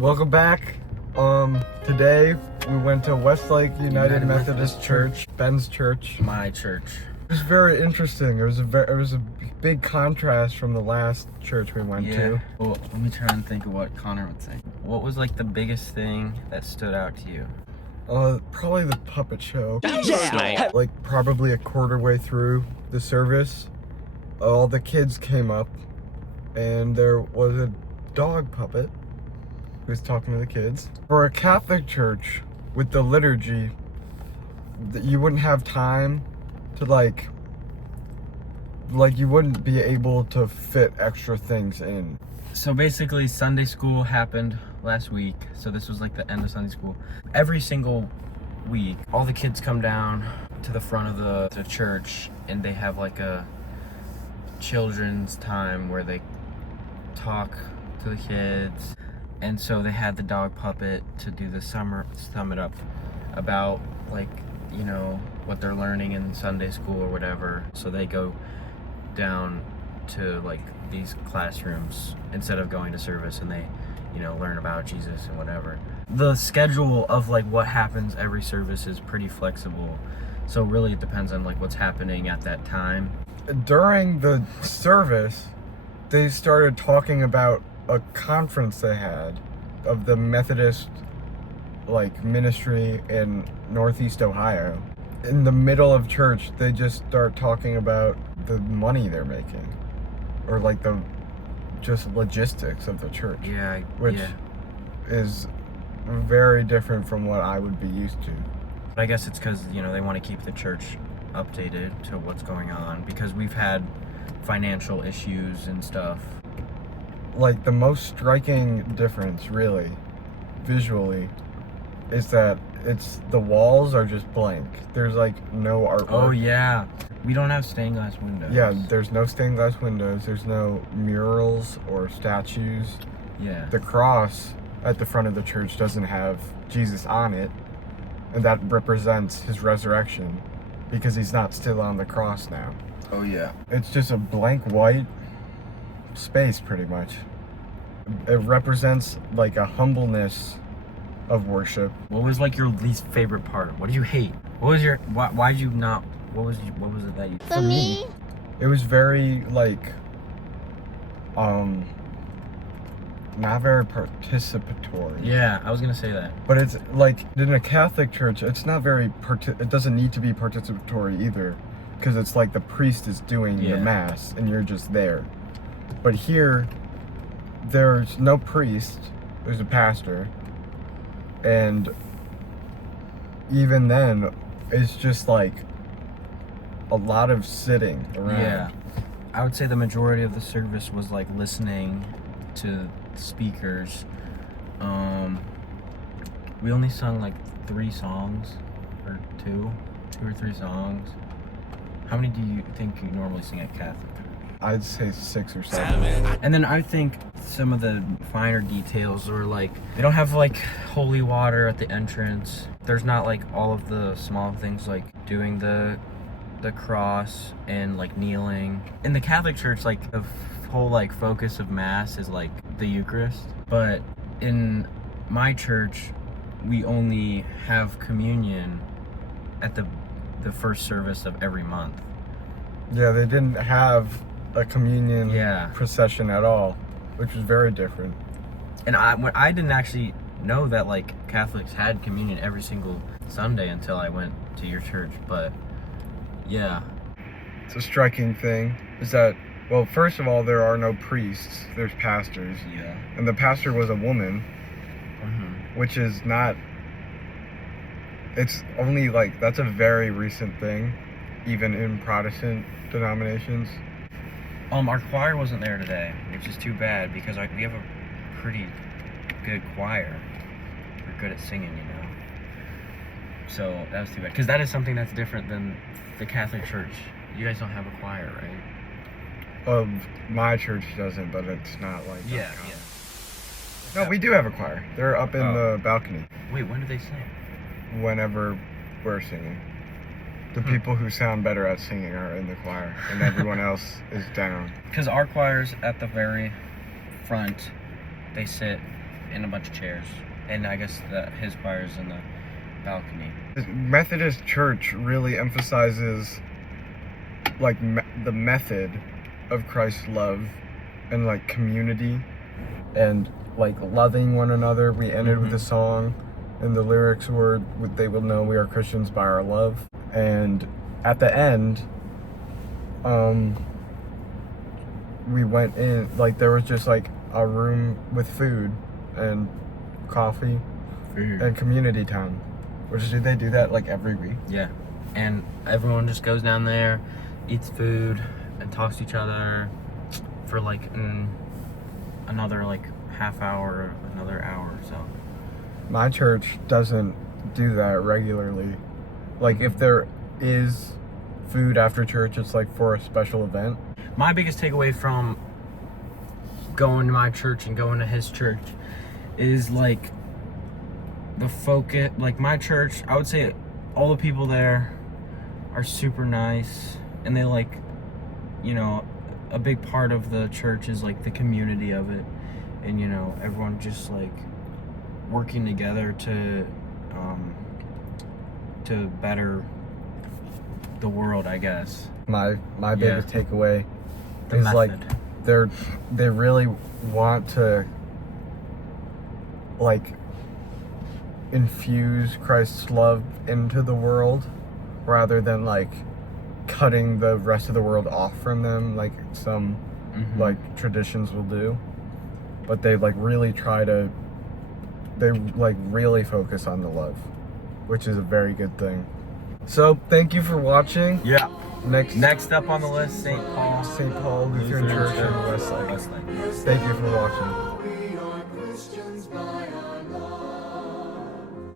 Welcome back. Today we went to Westlake United Methodist Church, Ben's church. My church. It was very interesting. It was a big contrast from the last church we went to. Well, let me try and think of what Connor would say. What was like the biggest thing that stood out to you? Probably the puppet show. Yeah. Like probably a quarter way through the service, all the kids came up, and there was a dog puppet who was talking to the kids. For a Catholic church with the liturgy, you wouldn't have time to like you wouldn't be able to fit extra things in. So basically Sunday school happened last week. So this was like the end of Sunday school. Every single week, all the kids come down to the front of the church and they have like a children's time where they talk to the kids. And so they had the dog puppet to do the sum it up about like, you know, what they're learning in Sunday school or whatever. So they go down to like these classrooms instead of going to service, and they, you know, learn about Jesus and whatever. The schedule of like what happens every service is pretty flexible. So really it depends on like what's happening at that time. During the service, they started talking about a conference they had of the Methodist like ministry in Northeast Ohio. In the middle of church, they just start talking about the money they're making, or like the just logistics of the church. Yeah, which is very different from what I would be used to. I guess it's because, you know, they want to keep the church updated to what's going on, because we've had financial issues and stuff. Like the most striking difference, really, visually, is that the walls are just blank. There's like no artwork. Oh yeah, we don't have stained glass windows. Yeah, there's no stained glass windows. There's no murals or statues. Yeah. The cross at the front of the church doesn't have Jesus on it, and that represents his resurrection, because he's not still on the cross now. Oh yeah. It's just a blank white space, pretty much. It represents like a humbleness of worship. What was like your least favorite part? What did you hate? What was your why'd you not? What was it that you? For me, It was very like not very participatory. Yeah, I was gonna say that. But it's like in a Catholic church, it's not very it doesn't need to be participatory either, because it's like the priest is doing the mass and you're just there. But here, there's no priest, there's a pastor, and even then, it's just like a lot of sitting around. Yeah, I would say the majority of the service was like listening to speakers. We only sung like 3 songs, or two or 3 songs. How many do you think you normally sing at Catholic? I'd say 6 or 7. And then I think some of the finer details are like, they don't have like holy water at the entrance. There's not like all of the small things like doing the cross and like kneeling. In the Catholic Church, like the whole like focus of Mass is like the Eucharist. But in my church, we only have communion at the first service of every month. Yeah, they didn't have a communion procession at all, which was very different. And I didn't actually know that like Catholics had communion every single Sunday until I went to your church. But yeah, it's a striking thing is that, well, first of all, there are no priests, there's pastors. Yeah. And the pastor was a woman, which is not, it's only like, that's a very recent thing, even in Protestant denominations. Our choir wasn't there today, which is too bad, because we have a pretty good choir. We're good at singing, you know. So that was too bad, because that is something that's different than the Catholic Church. You guys don't have a choir, right? My church doesn't, but it's not like that. Yeah. No, we do have a choir. They're up in the balcony. Wait, when do they sing? Whenever we're singing. The people who sound better at singing are in the choir, and everyone else is down. Because our choir's at the very front. They sit and a bunch of chairs. And I guess his choir's in the balcony. The Methodist Church really emphasizes like the method of Christ's love and like community and like loving one another. We ended with a song, and the lyrics were, "They will know we are Christians by our love." And at the end, we went in, like there was just like a room with food and coffee and community time. Which do they do that like every week? Yeah, and everyone just goes down there, eats food, and talks to each other for like another like half hour, another hour or so. My church doesn't do that regularly. Like if there is food after church, it's like for a special event. My biggest takeaway from going to my church and going to his church is like the focus. Like my church, I would say all the people there are super nice, and they like, you know, a big part of the church is like the community of it, and you know, everyone just like working together to better the world, I guess. My biggest takeaway The is method. like they really want to like infuse Christ's love into the world rather than like cutting the rest of the world off from them like some like traditions will do. But they like really really focus on the love, which is a very good thing. So thank you for watching. Yeah. Next up on the list, St. Paul Lutheran Church in Westlake. Westlake. Thank you for watching. We are Christians by our love.